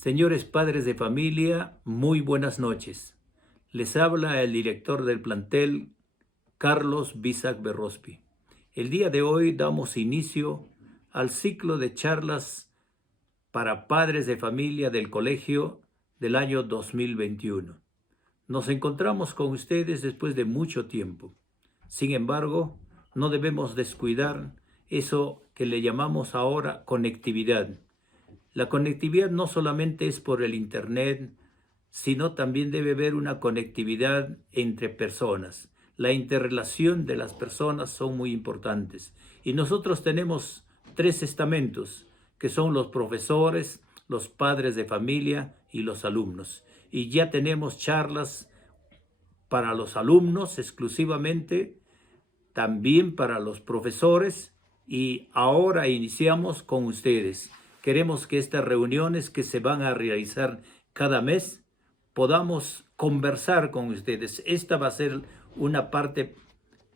Señores padres de familia, muy buenas noches. Les habla el director del plantel, Carlos Bisac Berrospi. El día de hoy damos inicio al ciclo de charlas para padres de familia del colegio del año 2021. Nos encontramos con ustedes después de mucho tiempo. Sin embargo, no debemos descuidar eso que le llamamos ahora conectividad. La conectividad no solamente es por el Internet, sino también debe haber una conectividad entre personas. La interrelación de las personas son muy importantes. Y nosotros tenemos 3 estamentos, que son los profesores, los padres de familia y los alumnos. Y ya tenemos charlas para los alumnos exclusivamente, también para los profesores, y ahora iniciamos con ustedes. Queremos que estas reuniones que se van a realizar cada mes podamos conversar con ustedes. Esta va a ser una parte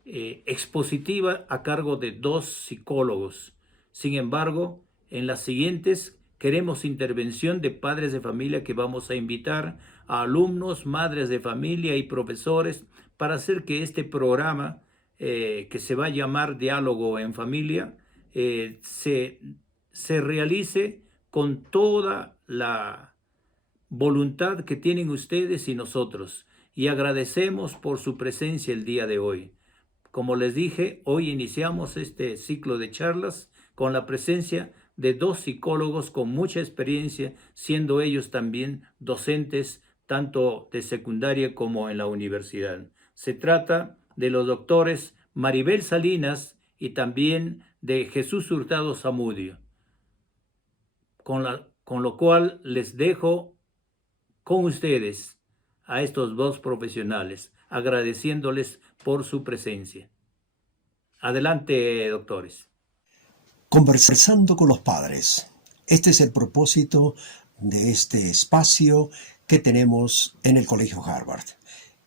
expositiva a cargo de 2 psicólogos. Sin embargo, en las siguientes queremos intervención de padres de familia que vamos a invitar a alumnos, madres de familia y profesores para hacer que este programa que se va a llamar Diálogo en Familia se realice con toda la voluntad que tienen ustedes y nosotros. Y agradecemos por su presencia el día de hoy. Como les dije, hoy iniciamos este ciclo de charlas con la presencia de 2 psicólogos con mucha experiencia, siendo ellos también docentes tanto de secundaria como en la universidad. Se trata de los doctores Maribel Salinas y también de Jesús Hurtado Zamudio. Con lo cual les dejo con ustedes a estos 2 profesionales, agradeciéndoles por su presencia. Adelante, doctores. Conversando con los padres. Este es el propósito de este espacio que tenemos en el Colegio Harvard.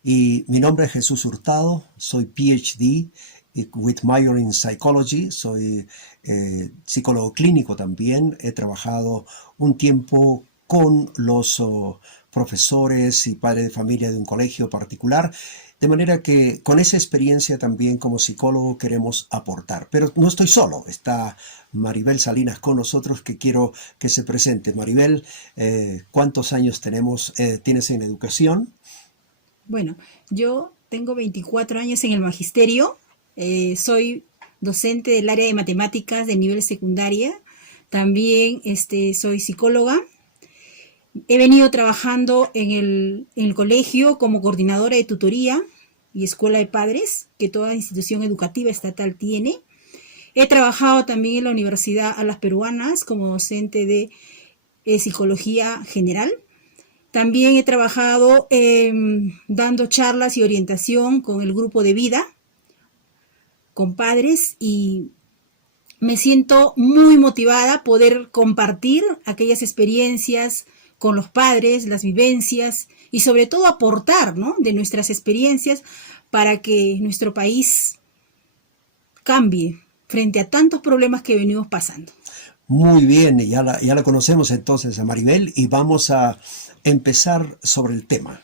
Y mi nombre es Jesús Hurtado, soy PhD with minor in Psychology, soy psicólogo clínico también. He trabajado un tiempo con los profesores y padres de familia de un colegio particular, de manera que con esa experiencia también como psicólogo queremos aportar. Pero no estoy solo, está Maribel Salinas con nosotros, que quiero que se presente. Maribel, ¿cuántos años tienes en educación? Bueno, yo tengo 24 años en el magisterio, soy docente del área de matemáticas de nivel secundaria, también soy psicóloga. He venido trabajando en el colegio como coordinadora de tutoría y escuela de padres, que toda institución educativa estatal tiene. He trabajado también en la Universidad Alas Peruanas como docente de psicología general. También he trabajado dando charlas y orientación con el grupo de vida, con padres, y me siento muy motivada a poder compartir aquellas experiencias con los padres, las vivencias y sobre todo aportar, ¿no?, de nuestras experiencias para que nuestro país cambie frente a tantos problemas que venimos pasando. Muy bien, ya la conocemos entonces a Maribel y vamos a empezar sobre el tema.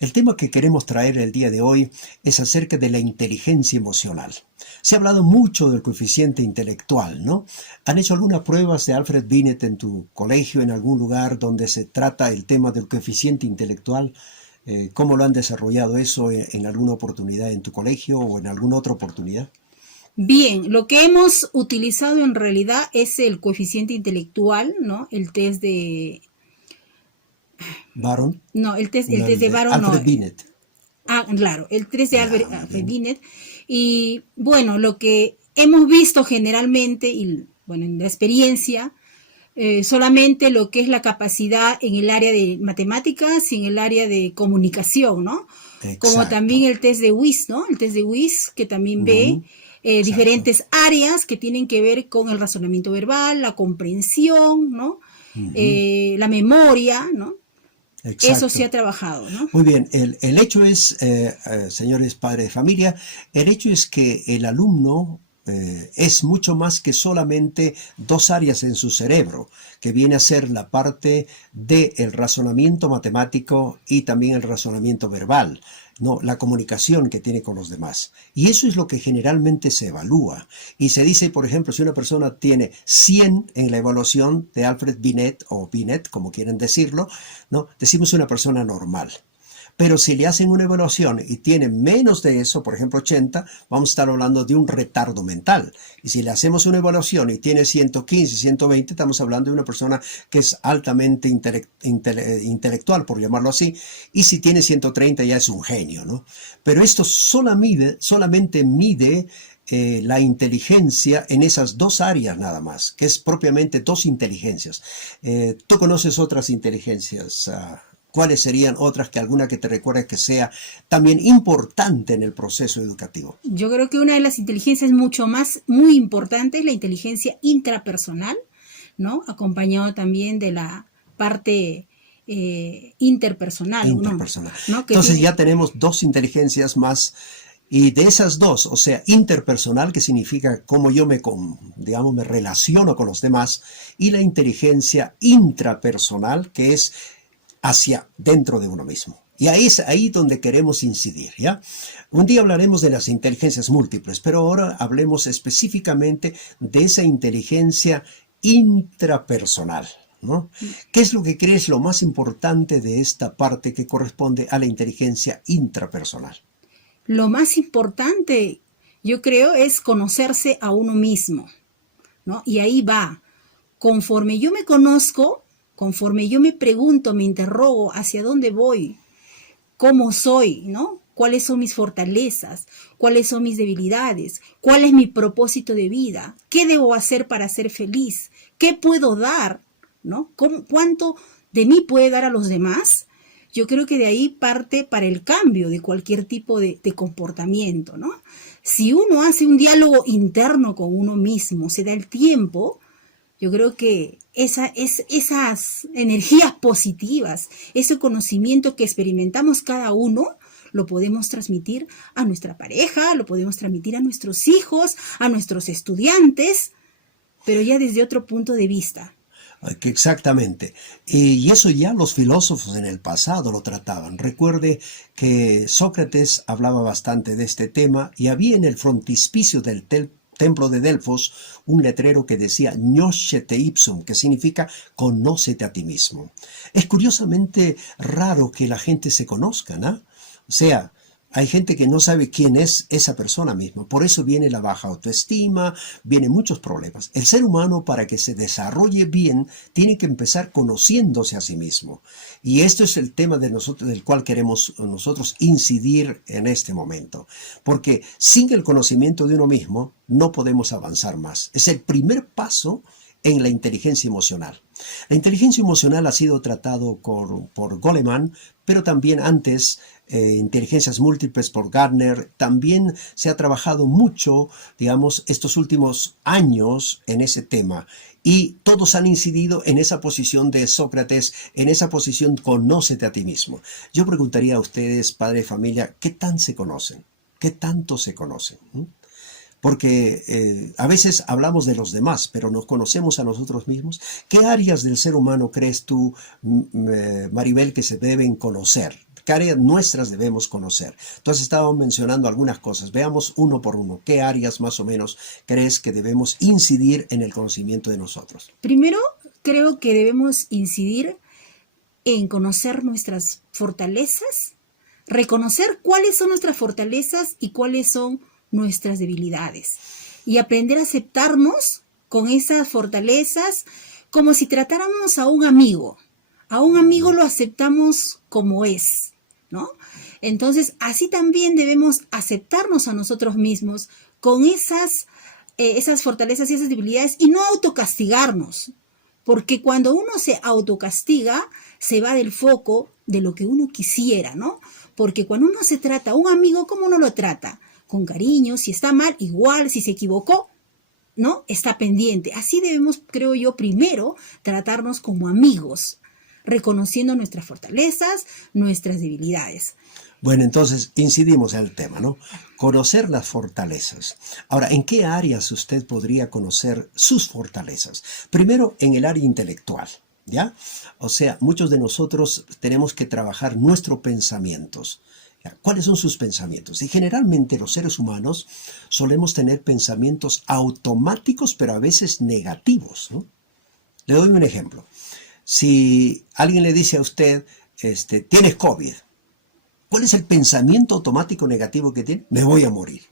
El tema que queremos traer el día de hoy es acerca de la inteligencia emocional. Se ha hablado mucho del coeficiente intelectual, ¿no? ¿Han hecho algunas pruebas de Alfred Binet en tu colegio, en algún lugar donde se trata el tema del coeficiente intelectual? ¿Cómo lo han desarrollado eso en alguna oportunidad en tu colegio o en alguna otra oportunidad? Bien, lo que hemos utilizado en realidad es el coeficiente intelectual, ¿no? El test de... ¿Baron? No, el test No, de Baron no. Alfred Binet. Claro, el test de Alfred Binet. Y bueno, lo que hemos visto generalmente, y bueno, en la experiencia, solamente lo que es la capacidad en el área de matemáticas y en el área de comunicación, ¿no? Exacto. Como también el test de WIS, ¿no? El test de WIS, que también ve diferentes áreas que tienen que ver con el razonamiento verbal, la comprensión, ¿no? La memoria, ¿no? Exacto. Eso se ha trabajado, ¿no? Muy bien, el hecho es, señores padres de familia, el hecho es que el alumno es mucho más que solamente dos áreas en su cerebro, que viene a ser la parte del razonamiento matemático y también el razonamiento verbal, no, la comunicación que tiene con los demás. Y eso es lo que generalmente se evalúa. Y se dice, por ejemplo, si una persona tiene 100 en la evaluación de Alfred Binet, o Binet, como quieren decirlo, ¿no? Decimos una persona normal. Pero si le hacen una evaluación y tiene menos de eso, por ejemplo 80, vamos a estar hablando de un retardo mental. Y si le hacemos una evaluación y tiene 115, 120, estamos hablando de una persona que es altamente intelectual, por llamarlo así. Y si tiene 130 ya es un genio, ¿no? Pero esto solamente mide la inteligencia en esas dos áreas nada más, que es propiamente dos inteligencias. ¿Tú conoces otras inteligencias? ¿Cuáles serían otras, que alguna que te recuerde que sea también importante en el proceso educativo? Yo creo que una de las inteligencias muy importante es la inteligencia intrapersonal, ¿no? Acompañado también de la parte interpersonal. Interpersonal. ¿No? Entonces ya tenemos dos inteligencias más. Y de esas dos, o sea, interpersonal, que significa cómo yo me relaciono con los demás, y la inteligencia intrapersonal, que es hacia dentro de uno mismo. Y ahí es ahí donde queremos incidir, ¿ya? Un día hablaremos de las inteligencias múltiples, pero ahora hablemos específicamente de esa inteligencia intrapersonal, ¿no? ¿Qué es lo que crees lo más importante de esta parte que corresponde a la inteligencia intrapersonal? Lo más importante, yo creo, es conocerse a uno mismo, ¿no? Y ahí va. Conforme yo me conozco, conforme yo me pregunto, me interrogo hacia dónde voy, cómo soy, ¿no? ¿Cuáles son mis fortalezas? ¿Cuáles son mis debilidades? ¿Cuál es mi propósito de vida? ¿Qué debo hacer para ser feliz? ¿Qué puedo dar? ¿No? ¿Cuánto de mí puede dar a los demás? Yo creo que de ahí parte para el cambio de cualquier tipo de comportamiento, ¿no? Si uno hace un diálogo interno con uno mismo, se da el tiempo, yo creo que esas energías positivas, ese conocimiento que experimentamos cada uno, lo podemos transmitir a nuestra pareja, lo podemos transmitir a nuestros hijos, a nuestros estudiantes, pero ya desde otro punto de vista. Exactamente. Y eso ya los filósofos en el pasado lo trataban. Recuerde que Sócrates hablaba bastante de este tema y había en el frontispicio del templo de Delfos un letrero que decía Gnoscete ipsum, que significa conócete a ti mismo. Es curiosamente raro que la gente se conozca, ¿no? O sea, hay gente que no sabe quién es esa persona misma. Por eso viene la baja autoestima, vienen muchos problemas. El ser humano, para que se desarrolle bien, tiene que empezar conociéndose a sí mismo. Y esto es el tema del cual queremos nosotros incidir en este momento. Porque sin el conocimiento de uno mismo, no podemos avanzar más. Es el primer paso en la inteligencia emocional. La inteligencia emocional ha sido tratado por Goleman, pero también antes inteligencias múltiples por Gardner. También se ha trabajado mucho, digamos, estos últimos años en ese tema. Y todos han incidido en esa posición de Sócrates, en esa posición conócete a ti mismo. Yo preguntaría a ustedes, padre de familia, ¿qué tan se conocen? ¿Qué tanto se conocen? Porque a veces hablamos de los demás, pero nos conocemos a nosotros mismos. ¿Qué áreas del ser humano crees tú, Maribel, que se deben conocer? ¿Qué áreas nuestras debemos conocer? Tú has estado mencionando algunas cosas. Veamos uno por uno. ¿Qué áreas más o menos crees que debemos incidir en el conocimiento de nosotros? Primero, creo que debemos incidir en conocer nuestras fortalezas, reconocer cuáles son nuestras fortalezas y cuáles son nuestras debilidades, y aprender a aceptarnos con esas fortalezas como si tratáramos a un amigo. A un amigo lo aceptamos como es, ¿no? Entonces, así también debemos aceptarnos a nosotros mismos con esas fortalezas y esas debilidades, y no autocastigarnos, porque cuando uno se autocastiga, se va del foco de lo que uno quisiera, ¿no? Porque cuando uno se trata a un amigo, ¿cómo uno lo trata? Con cariño. Si está mal, igual. Si se equivocó, ¿no? Está pendiente. Así debemos, creo yo, primero tratarnos como amigos, reconociendo nuestras fortalezas, nuestras debilidades. Bueno, entonces incidimos en el tema, ¿no? Conocer las fortalezas. Ahora, ¿en qué áreas usted podría conocer sus fortalezas? Primero, en el área intelectual, ¿ya? O sea, muchos de nosotros tenemos que trabajar nuestros pensamientos. ¿Cuáles son sus pensamientos? Y generalmente los seres humanos solemos tener pensamientos automáticos, pero a veces negativos, ¿no? Le doy un ejemplo. Si alguien le dice a usted, tienes COVID, ¿cuál es el pensamiento automático negativo que tiene? Me voy a morir.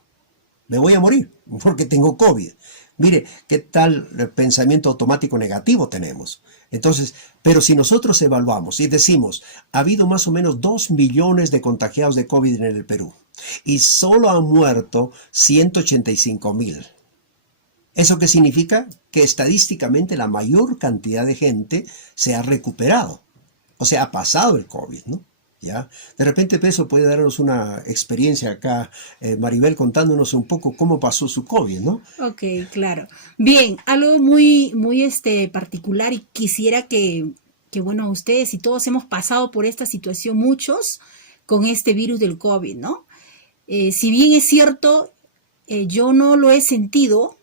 Me voy a morir porque tengo COVID. Mire, qué tal pensamiento automático negativo tenemos. Entonces, pero si nosotros evaluamos y decimos, ha habido más o menos 2 millones de contagiados de COVID en el Perú y solo han muerto 185,000. ¿Eso qué significa? Que estadísticamente la mayor cantidad de gente se ha recuperado. O sea, ha pasado el COVID, ¿no? ¿Ya? De repente eso puede darnos una experiencia acá, Maribel, contándonos un poco cómo pasó su COVID, ¿no? Ok, claro. Bien, algo muy, muy particular y quisiera que, bueno, ustedes y todos hemos pasado por esta situación, muchos, con este virus del COVID, ¿no? Si bien es cierto, yo no lo he sentido,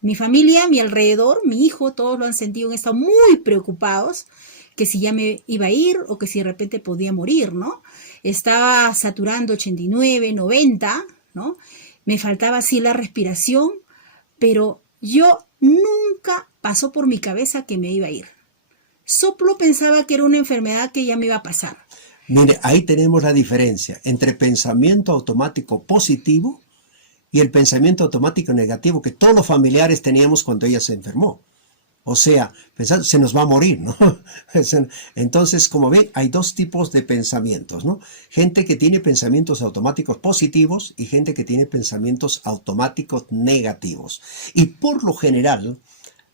mi familia, mi alrededor, mi hijo, todos lo han sentido, han estado muy preocupados que si ya me iba a ir o que si de repente podía morir, ¿no? Estaba saturando 89, 90, ¿no? Me faltaba así la respiración, pero yo nunca pasó por mi cabeza que me iba a ir. Solo pensaba que era una enfermedad que ya me iba a pasar. Mire, ahí tenemos la diferencia entre pensamiento automático positivo y el pensamiento automático negativo que todos los familiares teníamos cuando ella se enfermó. O sea, pensando, se nos va a morir, ¿no? Entonces, como ven, hay dos tipos de pensamientos, ¿no? Gente que tiene pensamientos automáticos positivos y gente que tiene pensamientos automáticos negativos. Y por lo general,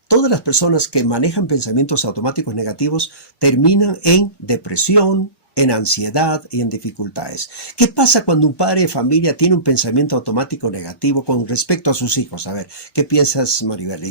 todas las personas que manejan pensamientos automáticos negativos terminan en depresión, en ansiedad y en dificultades. ¿Qué pasa cuando un padre de familia tiene un pensamiento automático negativo con respecto a sus hijos? A ver, ¿qué piensas, Maribel?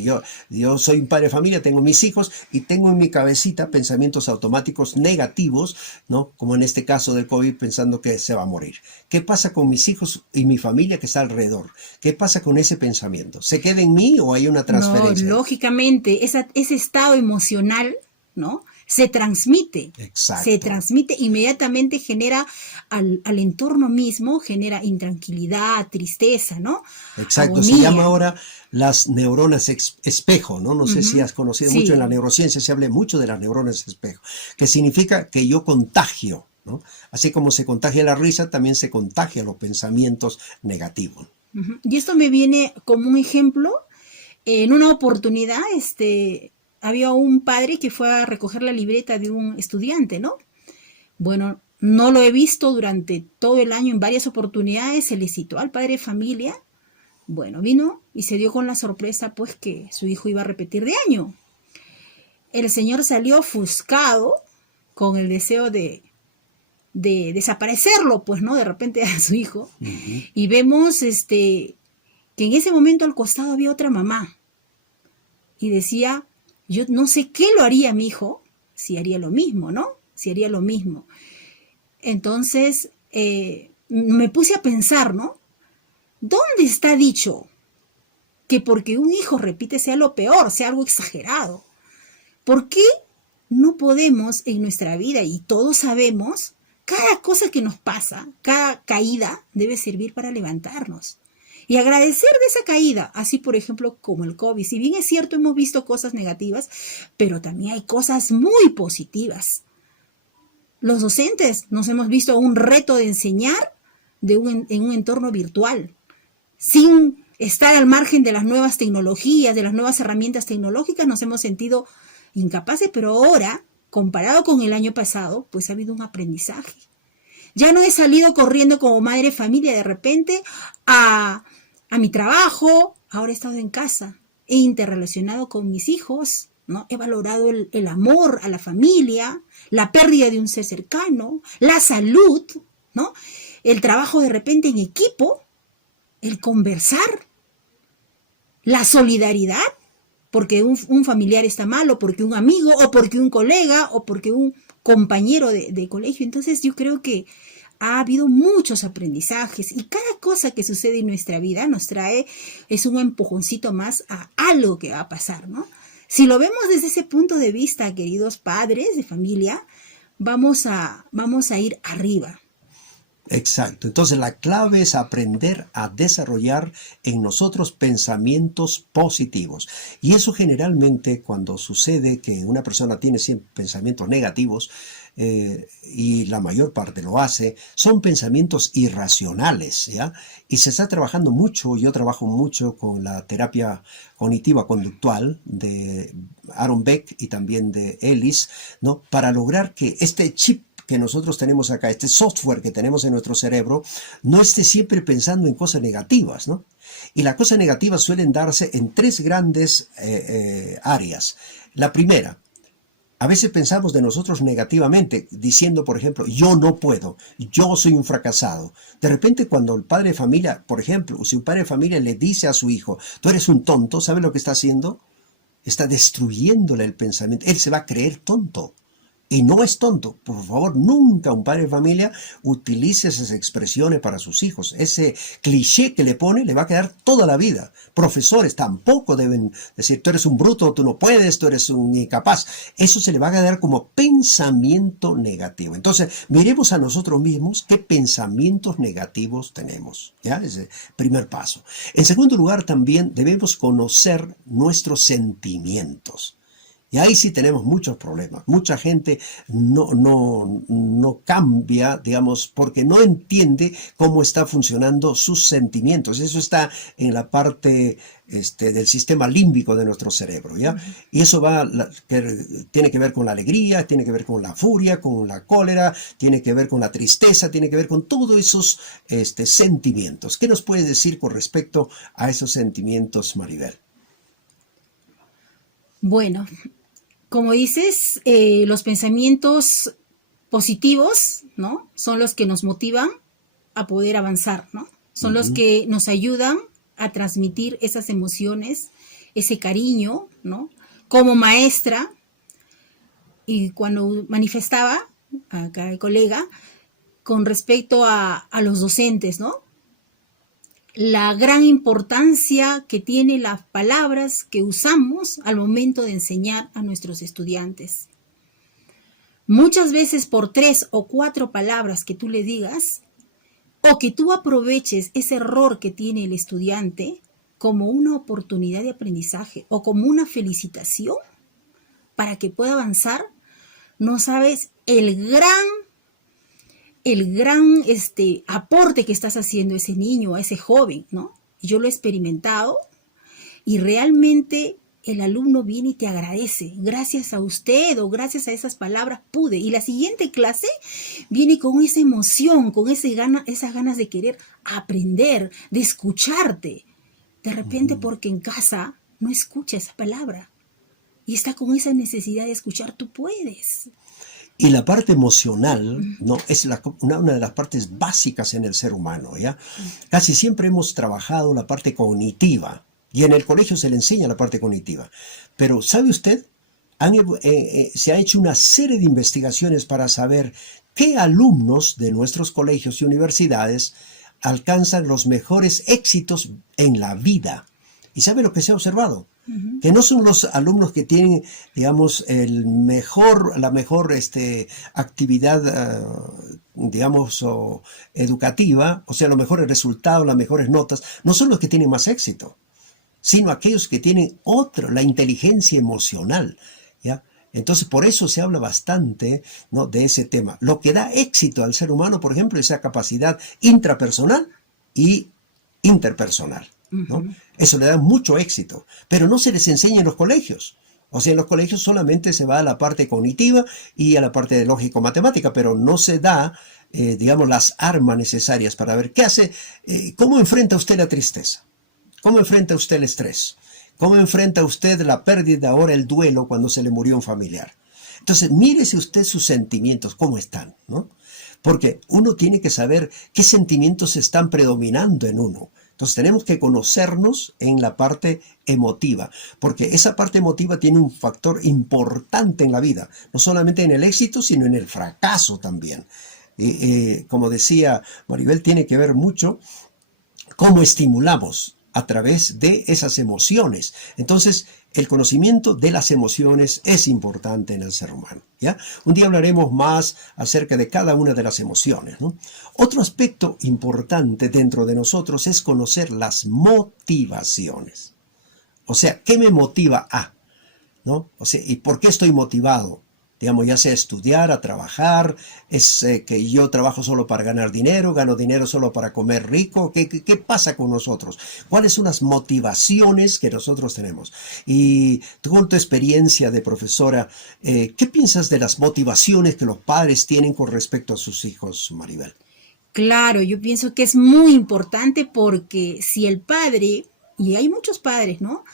Yo soy un padre de familia, tengo mis hijos y tengo en mi cabecita pensamientos automáticos negativos, ¿no? Como en este caso del COVID, pensando que se va a morir. ¿Qué pasa con mis hijos y mi familia que está alrededor? ¿Qué pasa con ese pensamiento? ¿Se queda en mí o hay una transferencia? No, lógicamente, ese estado emocional, ¿no? Se transmite. Exacto. Se transmite inmediatamente, genera al entorno mismo, genera intranquilidad, tristeza, ¿no? Exacto, Agonía. se llama ahora las neuronas espejo, ¿no? No sé si has conocido Sí. mucho en la neurociencia, se habla mucho de las neuronas espejo, que significa que yo contagio, ¿no? Así como se contagia la risa, también se contagia los pensamientos negativos. Y esto me viene como un ejemplo. En una oportunidad, había un padre que fue a recoger la libreta de un estudiante, ¿no? Bueno, no lo he visto durante todo el año, en varias oportunidades, se le citó al padre de familia. Bueno, vino y se dio con la sorpresa, pues, que su hijo iba a repetir de año. El señor salió ofuscado con el deseo de desaparecerlo, pues, ¿no? De repente a su hijo. Y vemos, que en ese momento al costado había otra mamá. Y decía, yo no sé qué lo haría mi hijo, si haría lo mismo, ¿no? Si haría lo mismo. Entonces, me puse a pensar, ¿no? ¿Dónde está dicho que porque un hijo repite sea lo peor, sea algo exagerado? ¿Por qué no podemos en nuestra vida, y todos sabemos, cada cosa que nos pasa, cada caída debe servir para levantarnos? Y agradecer de esa caída, así por ejemplo como el COVID. Si bien es cierto, hemos visto cosas negativas, pero también hay cosas muy positivas. Los docentes nos hemos visto un reto de enseñar en un entorno virtual, sin estar al margen de las nuevas tecnologías, de las nuevas herramientas tecnológicas, nos hemos sentido incapaces, pero ahora, comparado con el año pasado, pues ha habido un aprendizaje. Ya no he salido corriendo como madre de familia de repente a mi trabajo, ahora he estado en casa, he interrelacionado con mis hijos, ¿no? He valorado el amor a la familia, la pérdida de un ser cercano, la salud, ¿no? El trabajo de repente en equipo, el conversar, la solidaridad, porque un familiar está mal, o porque un amigo, o porque un colega, o porque un compañero de colegio. Entonces yo creo que ha habido muchos aprendizajes y cada cosa que sucede en nuestra vida nos trae, es un empujoncito más a algo que va a pasar, ¿no? Si lo vemos desde ese punto de vista, queridos padres de familia, vamos a ir arriba. Exacto. Entonces la clave es aprender a desarrollar en nosotros pensamientos positivos. Y eso generalmente cuando sucede que una persona tiene siempre pensamientos negativos, y la mayor parte lo hace, son pensamientos irracionales, ¿ya? Y se está trabajando mucho, yo trabajo mucho con la terapia cognitiva conductual de Aaron Beck y también de Ellis, ¿no? Para lograr que este chip que nosotros tenemos acá, este software que tenemos en nuestro cerebro, no esté siempre pensando en cosas negativas, ¿no? Y las cosas negativas suelen darse en tres grandes áreas. La primera, a veces pensamos de nosotros negativamente, diciendo, por ejemplo, yo no puedo, yo soy un fracasado. De repente, cuando el padre de familia, por ejemplo, si un padre de familia le dice a su hijo, tú eres un tonto, ¿sabe lo que está haciendo? Está destruyéndole el pensamiento. Él se va a creer tonto. Y no es tonto. Por favor, nunca un padre de familia utilice esas expresiones para sus hijos. Ese cliché que le pone le va a quedar toda la vida. Profesores tampoco deben decir, tú eres un bruto, tú no puedes, tú eres un incapaz. Eso se le va a quedar como pensamiento negativo. Entonces, miremos a nosotros mismos qué pensamientos negativos tenemos. ¿Ya? Ese es el primer paso. En segundo lugar, también debemos conocer nuestros sentimientos. Y ahí sí tenemos muchos problemas. Mucha gente no cambia, digamos, porque no entiende cómo están funcionando sus sentimientos. Eso está en la parte del sistema límbico de nuestro cerebro, ¿ya? Y eso tiene que ver con la alegría, tiene que ver con la furia, con la cólera, tiene que ver con la tristeza, tiene que ver con todos esos sentimientos. ¿Qué nos puedes decir con respecto a esos sentimientos, Maribel? Bueno, como dices, los pensamientos positivos, ¿no? Son los que nos motivan a poder avanzar, ¿no? Son los que nos ayudan a transmitir esas emociones, ese cariño, ¿no? Como maestra, y cuando manifestaba acá el colega con respecto a los docentes, ¿no? La gran importancia que tienen las palabras que usamos al momento de enseñar a nuestros estudiantes. Muchas veces por 3 o 4 palabras que tú le digas, o que tú aproveches ese error que tiene el estudiante como una oportunidad de aprendizaje o como una felicitación para que pueda avanzar, no sabes el gran aporte que estás haciendo a ese niño, a ese joven, ¿no? Yo lo he experimentado y realmente el alumno viene y te agradece. Gracias a usted o gracias a esas palabras pude. Y la siguiente clase viene con esa emoción, con esas ganas de querer aprender, de escucharte. De repente porque en casa no escucha esa palabra y está con esa necesidad de escuchar, tú puedes. Y la parte emocional, ¿no? Es una de las partes básicas en el ser humano, ¿ya? Casi siempre hemos trabajado la parte cognitiva, y en el colegio se le enseña la parte cognitiva. Pero, ¿sabe usted? Se ha hecho una serie de investigaciones para saber qué alumnos de nuestros colegios y universidades alcanzan los mejores éxitos en la vida. ¿Y sabe lo que se ha observado? Que no son los alumnos que tienen, digamos, la mejor actividad, digamos, educativa, o sea, los mejores resultados, las mejores notas, no son los que tienen más éxito, sino aquellos que tienen la inteligencia emocional, ¿ya? Entonces, por eso se habla bastante, ¿no?, de ese tema. Lo que da éxito al ser humano, por ejemplo, es esa capacidad intrapersonal y interpersonal, ¿no? Eso le da mucho éxito, pero no se les enseña en los colegios. O sea, en los colegios solamente se va a la parte cognitiva y a la parte de lógico-matemática, pero no se da, digamos, las armas necesarias para ver qué hace, cómo enfrenta usted la tristeza, cómo enfrenta usted el estrés, cómo enfrenta usted la pérdida, ahora el duelo cuando se le murió un familiar. Entonces, mírese usted sus sentimientos, cómo están, ¿no? Porque uno tiene que saber qué sentimientos están predominando en uno. Entonces tenemos que conocernos en la parte emotiva, porque esa parte emotiva tiene un factor importante en la vida, no solamente en el éxito, sino en el fracaso también. Como decía Maribel, tiene que ver mucho cómo estimulamos a través de esas emociones. Entonces, el conocimiento de las emociones es importante en el ser humano, ¿ya? Un día hablaremos más acerca de cada una de las emociones, ¿no? Otro aspecto importante dentro de nosotros es conocer las motivaciones. O sea, ¿qué me motiva a? ¿No? O sea, ¿y por qué estoy motivado? Digamos, ya sea a estudiar, a trabajar, es que yo trabajo solo para ganar dinero, gano dinero solo para comer rico. ¿Qué pasa con nosotros? ¿Cuáles son las motivaciones que nosotros tenemos? Y tú, con tu experiencia de profesora, ¿qué piensas de las motivaciones que los padres tienen con respecto a sus hijos, Maribel? Claro, yo pienso que es muy importante porque si el padre, y hay muchos padres, ¿no?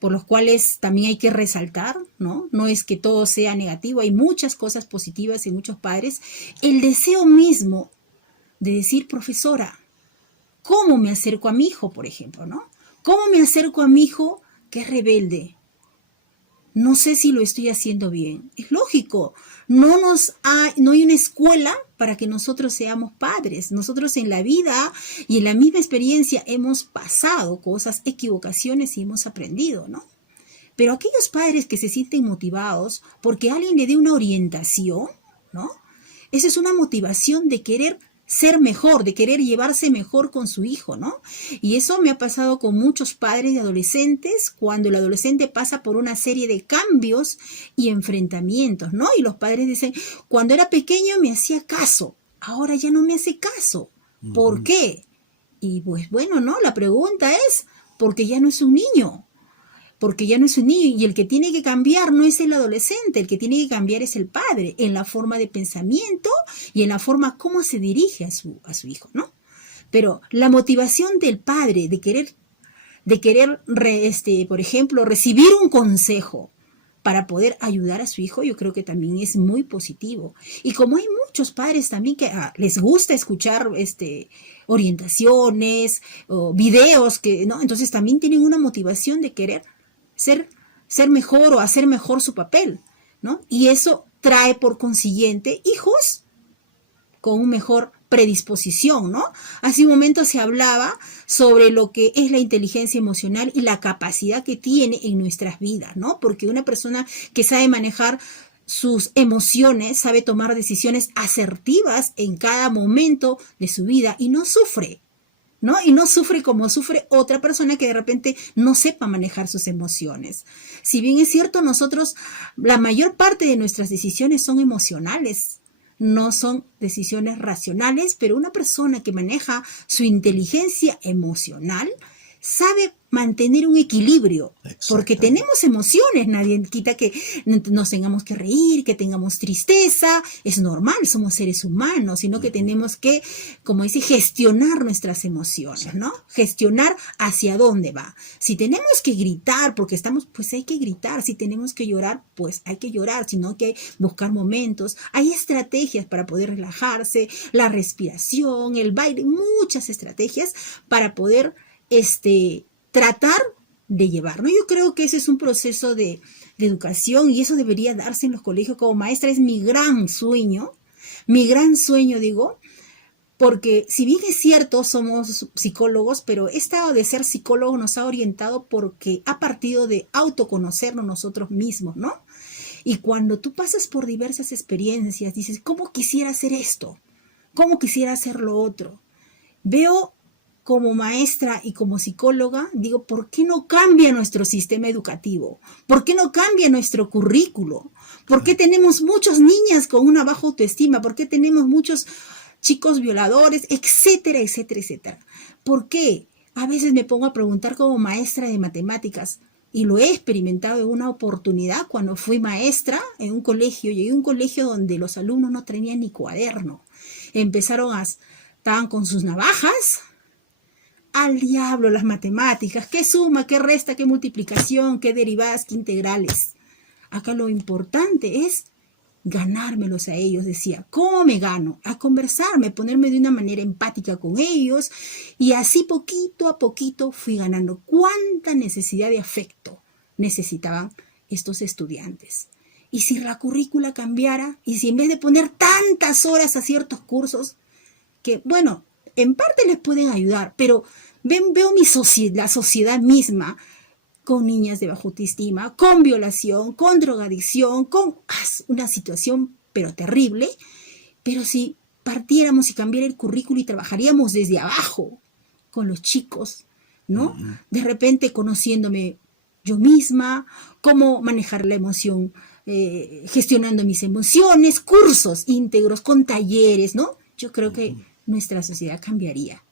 Por los cuales también hay que resaltar, ¿no? No es que todo sea negativo, hay muchas cosas positivas en muchos padres. El deseo mismo de decir, profesora, ¿cómo me acerco a mi hijo, por ejemplo, ¿no? ¿Cómo me acerco a mi hijo que es rebelde? No sé si lo estoy haciendo bien. Es lógico, no hay una escuela para que nosotros seamos padres. Nosotros en la vida y en la misma experiencia hemos pasado cosas, equivocaciones y hemos aprendido, ¿no? Pero aquellos padres que se sienten motivados porque alguien le dé una orientación, ¿no? Esa es una motivación de querer ser mejor, de querer llevarse mejor con su hijo, ¿no? Y eso me ha pasado con muchos padres y adolescentes cuando el adolescente pasa por una serie de cambios y enfrentamientos, ¿no? Y los padres dicen, cuando era pequeño me hacía caso, ahora ya no me hace caso. ¿Por qué? Y pues bueno, ¿no? La pregunta es, porque ya no es un niño, porque ya no es un niño y el que tiene que cambiar no es el adolescente, el que tiene que cambiar es el padre en la forma de pensamiento y en la forma como se dirige a su hijo, ¿no? Pero la motivación del padre de querer por ejemplo, recibir un consejo para poder ayudar a su hijo, yo creo que también es muy positivo. Y como hay muchos padres también que les gusta escuchar orientaciones o videos que, ¿no? Entonces también tienen una motivación de querer ser, ser mejor o hacer mejor su papel, ¿no? Y eso trae por consiguiente hijos con un mejor predisposición, ¿no? Hace un momento se hablaba sobre lo que es la inteligencia emocional y la capacidad que tiene en nuestras vidas, ¿no? Porque una persona que sabe manejar sus emociones, sabe tomar decisiones asertivas en cada momento de su vida y no sufre, ¿no? Y no sufre como sufre otra persona que de repente no sepa manejar sus emociones. Si bien es cierto, nosotros, la mayor parte de nuestras decisiones son emocionales, no son decisiones racionales, pero una persona que maneja su inteligencia emocional sabe mantener un equilibrio, porque tenemos emociones, nadie quita que nos tengamos que reír, que tengamos tristeza, es normal, somos seres humanos, sino que tenemos que, como dice, gestionar nuestras emociones, ¿no? Gestionar hacia dónde va. Si tenemos que gritar porque estamos, pues hay que gritar, si tenemos que llorar, pues hay que llorar, sino hay que buscar momentos, hay estrategias para poder relajarse, la respiración, el baile, muchas estrategias para poder tratar de llevar, ¿no? Yo creo que ese es un proceso de educación y eso debería darse en los colegios. Como maestra es mi gran sueño, digo, porque si bien es cierto, somos psicólogos, pero esta de ser psicólogo nos ha orientado porque ha partido de autoconocernos nosotros mismos, ¿no? Y cuando tú pasas por diversas experiencias, dices, ¿cómo quisiera hacer esto? ¿Cómo quisiera hacer lo otro? Veo como maestra y como psicóloga, digo, ¿por qué no cambia nuestro sistema educativo? ¿Por qué no cambia nuestro currículo? ¿Por qué tenemos muchas niñas con una baja autoestima? ¿Por qué tenemos muchos chicos violadores, etcétera, etcétera, etcétera? ¿Por qué? A veces me pongo a preguntar como maestra de matemáticas, y lo he experimentado en una oportunidad cuando fui maestra en un colegio. Llegué a un colegio donde los alumnos no tenían ni cuaderno. Estaban con sus navajas, al diablo las matemáticas, qué suma, qué resta, qué multiplicación, qué derivadas, qué integrales. Acá lo importante es ganármelos a ellos, decía. ¿Cómo me gano? A conversarme, ponerme de una manera empática con ellos y así poquito a poquito fui ganando. ¿Cuánta necesidad de afecto necesitaban estos estudiantes? ¿Y si la currícula cambiara? ¿Y si en vez de poner tantas horas a ciertos cursos, que, bueno, en parte les pueden ayudar, pero veo la sociedad misma con niñas de baja autoestima, con violación, con drogadicción, con una situación pero terrible? Pero si partiéramos y cambiara el currículo y trabajaríamos desde abajo con los chicos, ¿no? De repente conociéndome yo misma, cómo manejar la emoción, gestionando mis emociones, cursos íntegros con talleres, ¿no? Yo creo que nuestra sociedad cambiaría.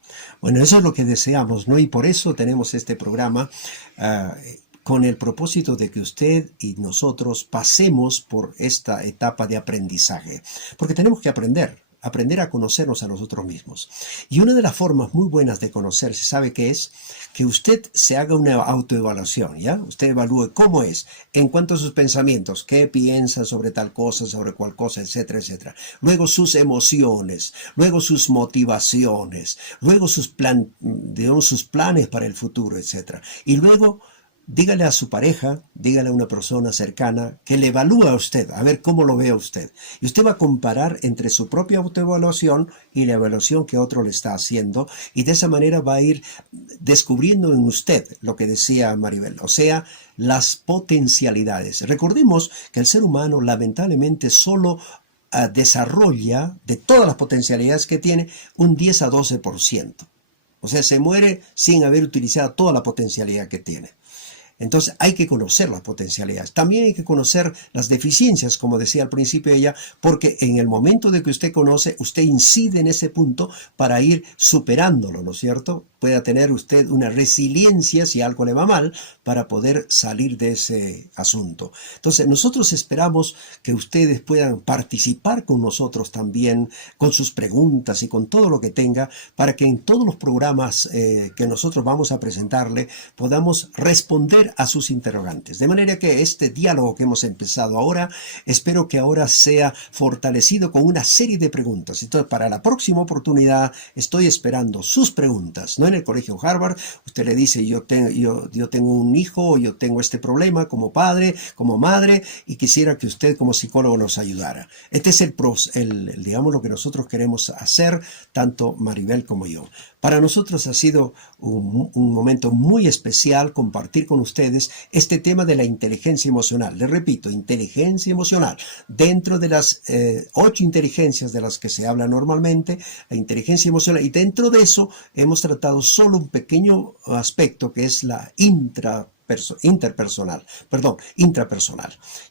Bueno, eso es lo que deseamos, ¿no? Y por eso tenemos este programa con el propósito de que usted y nosotros pasemos por esta etapa de aprendizaje. Porque tenemos que aprender a conocernos a nosotros mismos. Y una de las formas muy buenas de conocerse, ¿sabe qué es? Que usted se haga una autoevaluación, ¿ya? Usted evalúe cómo es en cuanto a sus pensamientos, qué piensa sobre tal cosa, sobre cual cosa, etcétera, etcétera. Luego sus emociones, luego sus motivaciones, luego sus planes para el futuro, etcétera. Y luego dígale a su pareja, dígale a una persona cercana que le evalúa a usted, a ver cómo lo ve a usted. Y usted va a comparar entre su propia autoevaluación y la evaluación que otro le está haciendo, y de esa manera va a ir descubriendo en usted lo que decía Maribel, o sea, las potencialidades. Recordemos que el ser humano lamentablemente solo desarrolla de todas las potencialidades que tiene un 10 a 12%. O sea, se muere sin haber utilizado toda la potencialidad que tiene. Entonces hay que conocer las potencialidades. También hay que conocer las deficiencias, como decía al principio ella, porque en el momento de que usted conoce, usted incide en ese punto para ir superándolo, ¿no es cierto? Pueda tener usted una resiliencia si algo le va mal para poder salir de ese asunto. Entonces nosotros esperamos que ustedes puedan participar con nosotros también, con sus preguntas y con todo lo que tenga, para que en todos los programas que nosotros vamos a presentarle podamos responder a sus interrogantes. De manera que este diálogo que hemos empezado ahora, espero que ahora sea fortalecido con una serie de preguntas. Entonces, para la próxima oportunidad, estoy esperando sus preguntas, ¿no? En el Colegio Harvard, usted le dice, yo tengo un hijo, yo tengo este problema como padre, como madre, y quisiera que usted como psicólogo nos ayudara. Este es digamos, lo que nosotros queremos hacer, tanto Maribel como yo. Para nosotros ha sido un momento muy especial compartir con ustedes este tema de la inteligencia emocional. Les repito, inteligencia emocional. Dentro de las 8 inteligencias de las que se habla normalmente, la inteligencia emocional. Y dentro de eso hemos tratado solo un pequeño aspecto que es la intrapersonal.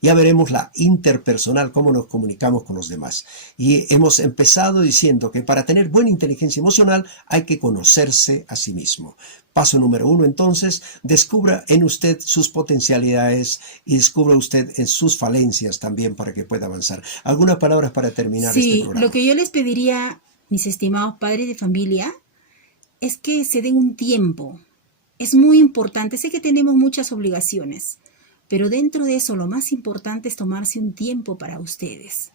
Ya veremos la interpersonal, cómo nos comunicamos con los demás. Y hemos empezado diciendo que para tener buena inteligencia emocional hay que conocerse a sí mismo. Paso número 1, entonces, descubra en usted sus potencialidades y descubra usted en sus falencias también para que pueda avanzar. ¿Algunas palabras para terminar este programa? Sí, lo que yo les pediría, mis estimados padres de familia, es que se den un tiempo. Es muy importante, sé que tenemos muchas obligaciones, pero dentro de eso lo más importante es tomarse un tiempo para ustedes.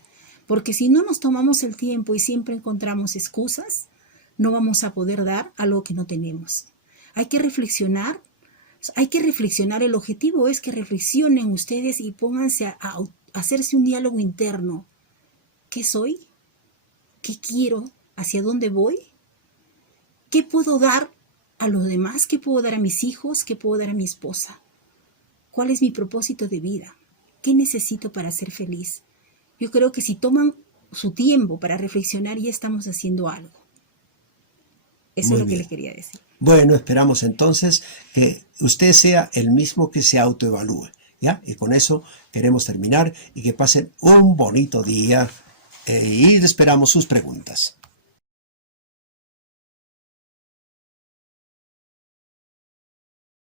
Porque si no nos tomamos el tiempo y siempre encontramos excusas, no vamos a poder dar algo que no tenemos. Hay que reflexionar, el objetivo es que reflexionen ustedes y pónganse a hacerse un diálogo interno. ¿Qué soy? ¿Qué quiero? ¿Hacia dónde voy? ¿Qué puedo dar a los demás? ¿Qué puedo dar a mis hijos? ¿Qué puedo dar a mi esposa? ¿Cuál es mi propósito de vida? ¿Qué necesito para ser feliz? Yo creo que si toman su tiempo para reflexionar, ya estamos haciendo algo. Eso es lo que les quería decir. Bueno, esperamos entonces que usted sea el mismo que se autoevalúe, ¿ya? Y con eso queremos terminar y que pasen un bonito día y esperamos sus preguntas.